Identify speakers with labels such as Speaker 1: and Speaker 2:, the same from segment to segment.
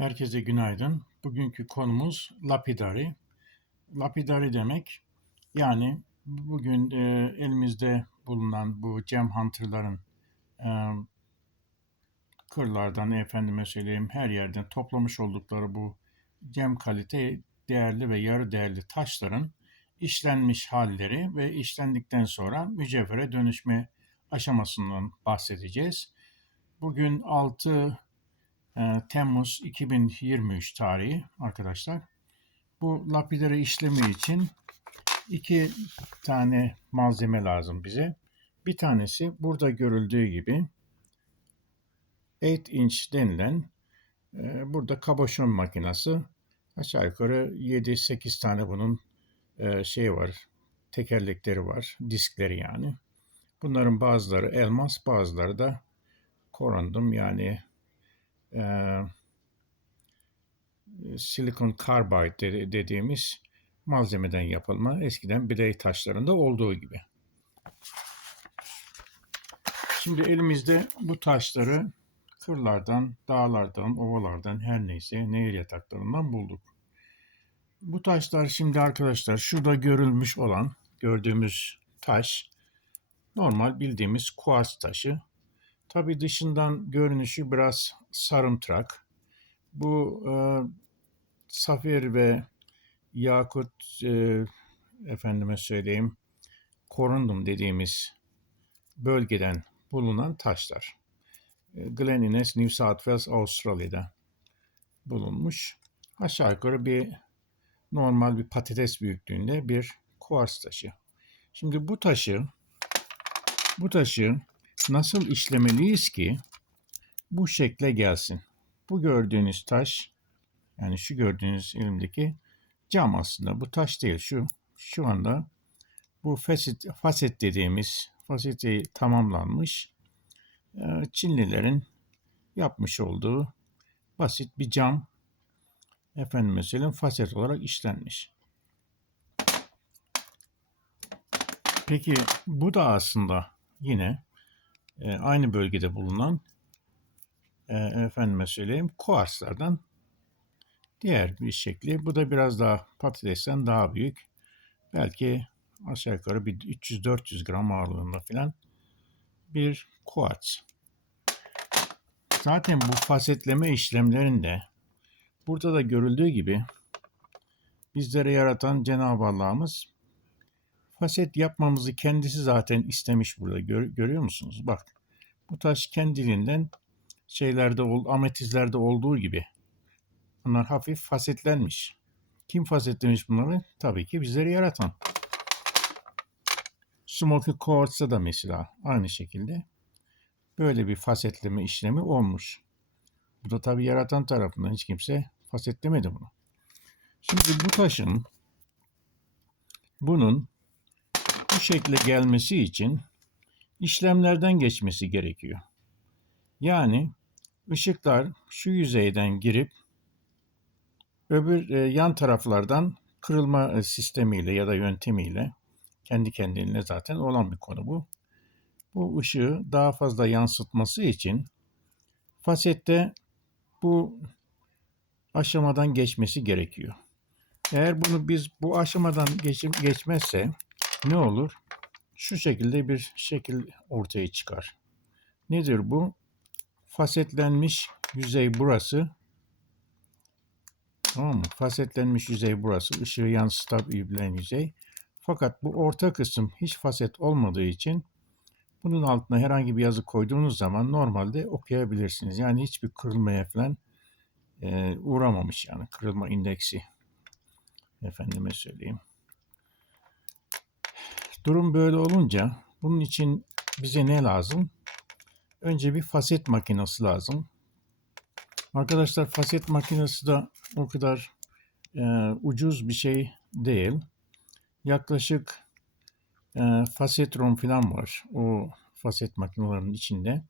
Speaker 1: Herkese günaydın. Bugünkü konumuz lapidary. Lapidary demek yani bugün e, elimizde bulunan bu gem hunter'ların e, kırlardan efendime söyleyeyim her yerden toplamış oldukları bu gem kalite değerli ve yarı değerli taşların işlenmiş halleri ve işlendikten sonra mücevhere dönüşme aşamasından bahsedeceğiz. Bugün 6 e, Temmuz 2023 tarihi arkadaşlar. Bu lapidere işlemi için iki tane malzeme lazım bize. Bir tanesi burada görüldüğü gibi 8 inch denilen e, burada kaboşon makinesi. Aşağı yukarı 7-8 tane bunun şey var, tekerlekleri var, diskleri yani. Bunların bazıları elmas, bazıları da korundum yani silikon carbide dediğimiz malzemeden yapılma eskiden biley taşlarında olduğu gibi. Şimdi elimizde bu taşları kırlardan, dağlardan, ovalardan her neyse nehir yataklarından bulduk. Bu taşlar şimdi arkadaşlar şurada görülmüş olan gördüğümüz taş normal bildiğimiz kuars taşı. Tabi dışından görünüşü biraz sarımtırak. Bu e, safir ve yakut e, efendime söyleyeyim korundum dediğimiz bölgeden bulunan taşlar. E, Glen Innes, New South Wales, Avustralya'da bulunmuş. Aşağı yukarı bir normal bir patates büyüklüğünde bir kuars taşı. Şimdi bu taşı bu taşı nasıl işlemeliyiz ki bu şekle gelsin? Bu gördüğünüz taş yani şu gördüğünüz elimdeki cam aslında bu taş değil şu şu anda bu faset, faset dediğimiz faseti tamamlanmış e, Çinlilerin yapmış olduğu basit bir cam efendim mesela faset olarak işlenmiş. Peki bu da aslında yine e, aynı bölgede bulunan e, efendime söyleyeyim kuarslardan diğer bir şekli. Bu da biraz daha patatesten daha büyük. Belki aşağı yukarı bir 300-400 gram ağırlığında falan bir kuarts. Zaten bu fasetleme işlemlerinde burada da görüldüğü gibi bizlere yaratan Cenab-ı Allah'ımız faset yapmamızı kendisi zaten istemiş burada. Gör, görüyor musunuz? Bak bu taş kendiliğinden şeylerde, ametizlerde olduğu gibi bunlar hafif fasetlenmiş. Kim fasetlemiş bunları? Tabii ki bizleri yaratan. Smoky Quartz'da da mesela aynı şekilde böyle bir fasetleme işlemi olmuş. Bu da tabii yaratan tarafından hiç kimse fasetlemedi bunu. Şimdi bu taşın bunun bu şekle gelmesi için işlemlerden geçmesi gerekiyor. Yani ışıklar şu yüzeyden girip öbür e, yan taraflardan kırılma e, sistemiyle ya da yöntemiyle kendi kendine zaten olan bir konu bu. Bu ışığı daha fazla yansıtması için fasette bu aşamadan geçmesi gerekiyor. Eğer bunu biz bu aşamadan geçim, geçmezse ne olur? Şu şekilde bir şekil ortaya çıkar. Nedir bu? Fasetlenmiş yüzey burası. Tamam mı? Fasetlenmiş yüzey burası. Işığı yansıtabilen yüzey. Fakat bu orta kısım hiç faset olmadığı için bunun altına herhangi bir yazı koyduğunuz zaman normalde okuyabilirsiniz. Yani hiçbir kırılmaya falan e, uğramamış yani kırılma indeksi. Efendime söyleyeyim. Durum böyle olunca bunun için bize ne lazım? Önce bir faset makinesi lazım. Arkadaşlar faset makinesi de o kadar e, ucuz bir şey değil. Yaklaşık e, fasetron falan var o faset makinelerinin içinde.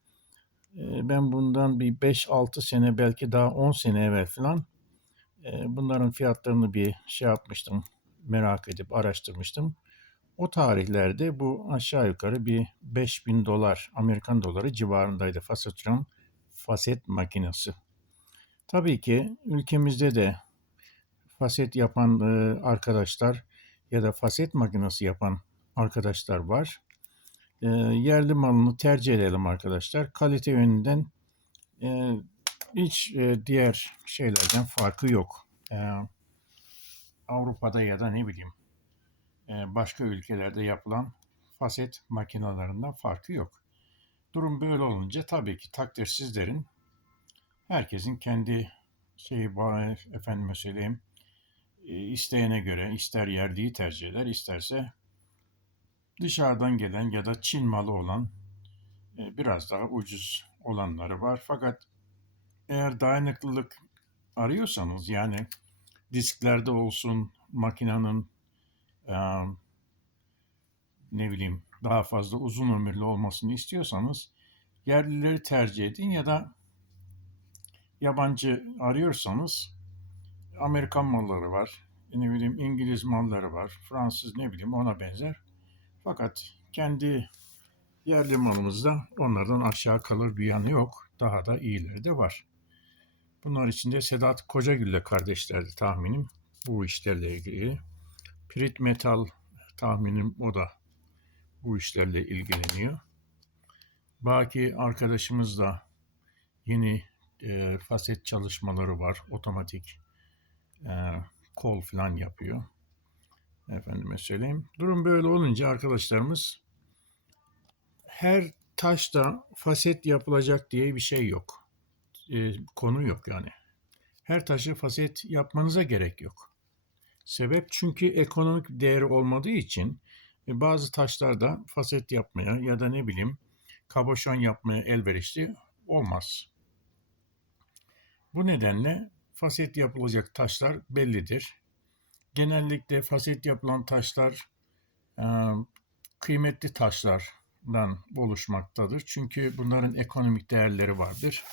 Speaker 1: E, ben bundan bir 5-6 sene belki daha 10 sene evvel falan e, bunların fiyatlarını bir şey yapmıştım. Merak edip araştırmıştım. O tarihlerde bu aşağı yukarı bir 5000 dolar Amerikan doları civarındaydı fasetron faset makinesi. Tabii ki ülkemizde de faset yapan arkadaşlar ya da faset makinesi yapan arkadaşlar var. E, yerli malını tercih edelim arkadaşlar. Kalite yönünden e, hiç e, diğer şeylerden farkı yok. E, Avrupa'da ya da ne bileyim başka ülkelerde yapılan faset makinalarından farkı yok. Durum böyle olunca tabii ki takdir sizlerin. Herkesin kendi şeyi efendime söyleyeyim e, isteyene göre ister yerliyi tercih eder isterse dışarıdan gelen ya da Çin malı olan e, biraz daha ucuz olanları var. Fakat eğer dayanıklılık arıyorsanız yani disklerde olsun makinenin e, ne bileyim daha fazla uzun ömürlü olmasını istiyorsanız yerlileri tercih edin ya da yabancı arıyorsanız Amerikan malları var. Ne bileyim İngiliz malları var. Fransız ne bileyim ona benzer. Fakat kendi yerli malımızda onlardan aşağı kalır bir yanı yok. Daha da iyileri de var. Bunlar içinde Sedat Kocagül'le kardeşlerdi tahminim bu işlerle ilgili. Pirit Metal tahminim o da bu işlerle ilgileniyor. Baki arkadaşımız da yeni e, faset çalışmaları var. Otomatik e, kol falan yapıyor. Efendime söyleyeyim. Durum böyle olunca arkadaşlarımız her taşta faset yapılacak diye bir şey yok. E, konu yok yani. Her taşı faset yapmanıza gerek yok. Sebep çünkü ekonomik değeri olmadığı için e, bazı taşlarda faset yapmaya ya da ne bileyim kaboşon yapmaya elverişli olmaz. Bu nedenle faset yapılacak taşlar bellidir. Genellikle faset yapılan taşlar e, kıymetli taşlardan oluşmaktadır. Çünkü bunların ekonomik değerleri vardır.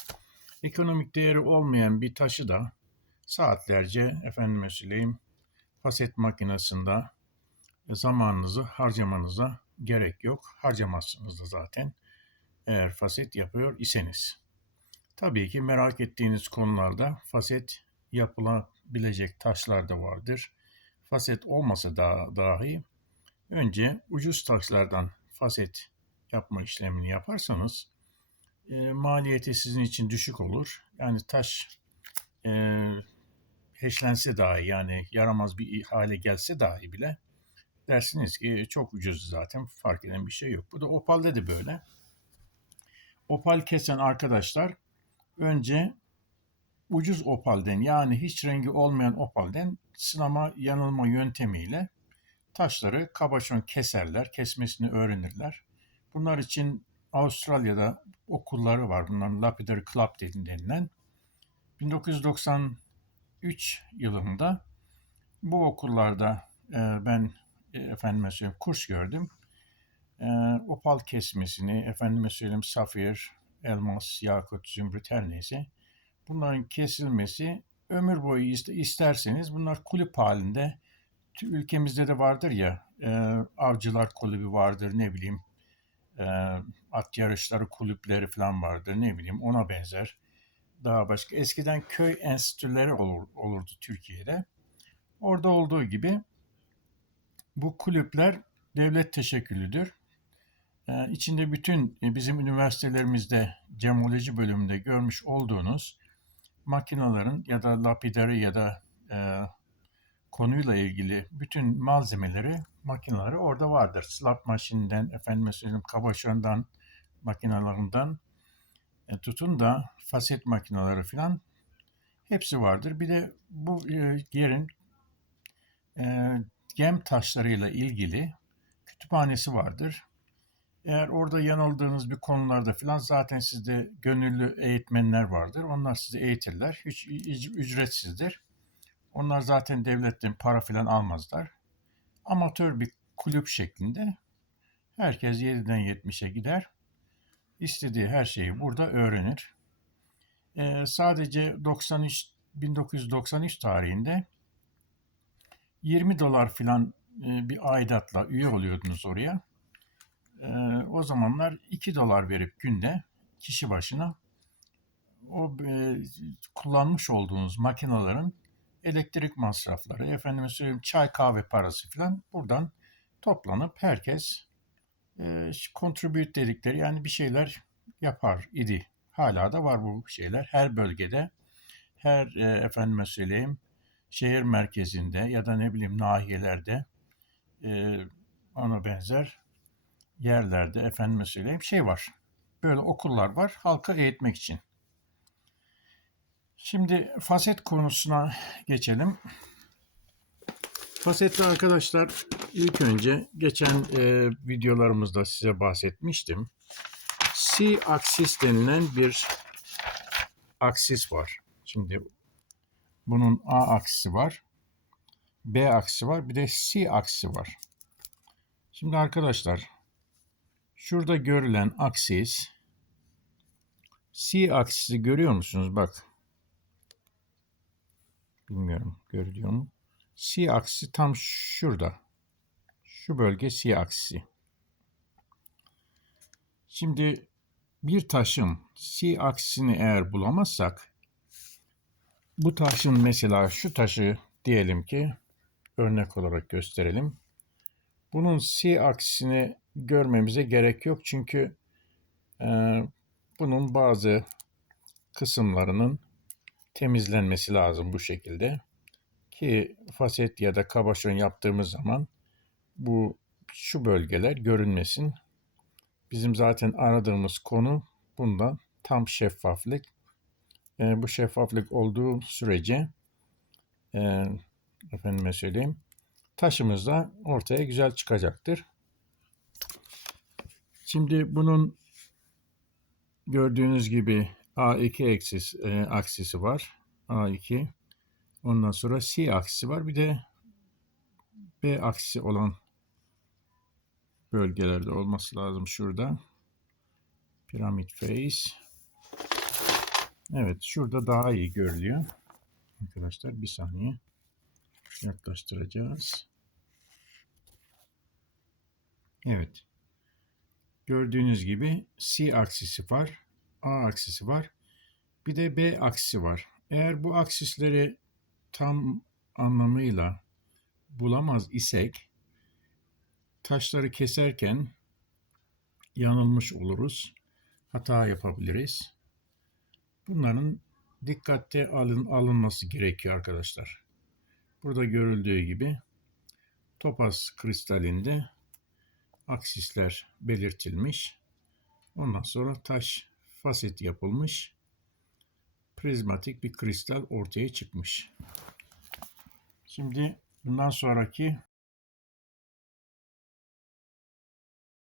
Speaker 1: Ekonomik değeri olmayan bir taşı da saatlerce efendime söyleyeyim faset makinesinde zamanınızı harcamanıza gerek yok. Harcamazsınız da zaten eğer faset yapıyor iseniz. Tabii ki merak ettiğiniz konularda faset yapılabilecek taşlar da vardır. Faset olmasa da dahi önce ucuz taşlardan faset yapma işlemini yaparsanız e, maliyeti sizin için düşük olur. Yani taş e, heşlense dahi yani yaramaz bir hale gelse dahi bile dersiniz ki çok ucuz zaten fark eden bir şey yok. Bu da Opal'de de böyle. Opal kesen arkadaşlar önce ucuz opalden yani hiç rengi olmayan opalden sınama yanılma yöntemiyle taşları kabaşon keserler, kesmesini öğrenirler. Bunlar için Avustralya'da okulları var. Bunların Lapidary Club denilen. 1993 yılında bu okullarda e, ben e, efendime söyleyeyim kurs gördüm. E, opal kesmesini, efendime söyleyeyim safir, elmas, yakut, zümrüt her neyse bunların kesilmesi ömür boyu isterseniz bunlar kulüp halinde ülkemizde de vardır ya e, avcılar kulübü vardır ne bileyim e, at yarışları kulüpleri falan vardır ne bileyim ona benzer daha başka eskiden köy enstitüleri olur, olurdu Türkiye'de orada olduğu gibi bu kulüpler devlet teşekküllüdür. Ee, içinde bütün e, bizim üniversitelerimizde cemoloji bölümünde görmüş olduğunuz makinaların ya da lapideri ya da e, konuyla ilgili bütün malzemeleri, makineleri orada vardır. Slap maşininden, efendim söyleyeyim kabaşondan, makinalarından e, tutun da faset makineleri falan hepsi vardır. Bir de bu e, yerin e, gem taşlarıyla ilgili kütüphanesi vardır. Eğer orada yanıldığınız bir konularda falan zaten sizde gönüllü eğitmenler vardır. Onlar sizi eğitirler. Hiç ücretsizdir. Onlar zaten devletten para falan almazlar. Amatör bir kulüp şeklinde herkes 7'den 70'e gider. İstediği her şeyi burada öğrenir. Ee, sadece 93 1993 tarihinde 20 dolar falan e, bir aidatla üye oluyordunuz oraya. E, o zamanlar 2 dolar verip günde kişi başına o e, kullanmış olduğunuz makinelerin elektrik masrafları, efendime söyleyeyim çay kahve parası falan buradan toplanıp herkes e, contribute dedikleri yani bir şeyler yapar idi. Hala da var bu şeyler her bölgede, her e, efendime söyleyeyim şehir merkezinde ya da ne bileyim nahiyelerde e, ona benzer yerlerde efendime söyleyeyim şey var. Böyle okullar var halka eğitmek için. Şimdi faset konusuna geçelim. Fasetli arkadaşlar ilk önce geçen e, videolarımızda size bahsetmiştim. C aksis denilen bir aksis var. Şimdi bunun A aksisi var. B aksisi var. Bir de C aksisi var. Şimdi arkadaşlar şurada görülen aksis C aksisi görüyor musunuz? Bak. Bilmiyorum görülüyor mu? C aksisi tam şurada. Şu bölge C aksisi. Şimdi bir taşın C aksisini eğer bulamazsak bu taşın mesela şu taşı diyelim ki örnek olarak gösterelim. Bunun C aksisini görmemize gerek yok çünkü e, bunun bazı kısımlarının temizlenmesi lazım bu şekilde. Ki faset ya da kabaşon yaptığımız zaman bu şu bölgeler görünmesin. Bizim zaten aradığımız konu bundan tam şeffaflık. E, bu şeffaflık olduğu sürece e, efendime söyleyeyim taşımız da ortaya güzel çıkacaktır. Şimdi bunun gördüğünüz gibi A2 aksis, e, aksisi var. A2. Ondan sonra C aksisi var. Bir de B aksisi olan bölgelerde olması lazım şurada. Piramit face. Evet şurada daha iyi görülüyor. Arkadaşlar bir saniye yaklaştıracağız. Evet. Gördüğünüz gibi C aksisi var. A aksisi var. Bir de B aksisi var. Eğer bu aksisleri tam anlamıyla bulamaz isek taşları keserken yanılmış oluruz. Hata yapabiliriz. Bunların dikkate alın, alınması gerekiyor arkadaşlar. Burada görüldüğü gibi topaz kristalinde aksisler belirtilmiş. Ondan sonra taş faset yapılmış. Prizmatik bir kristal ortaya çıkmış. Şimdi bundan sonraki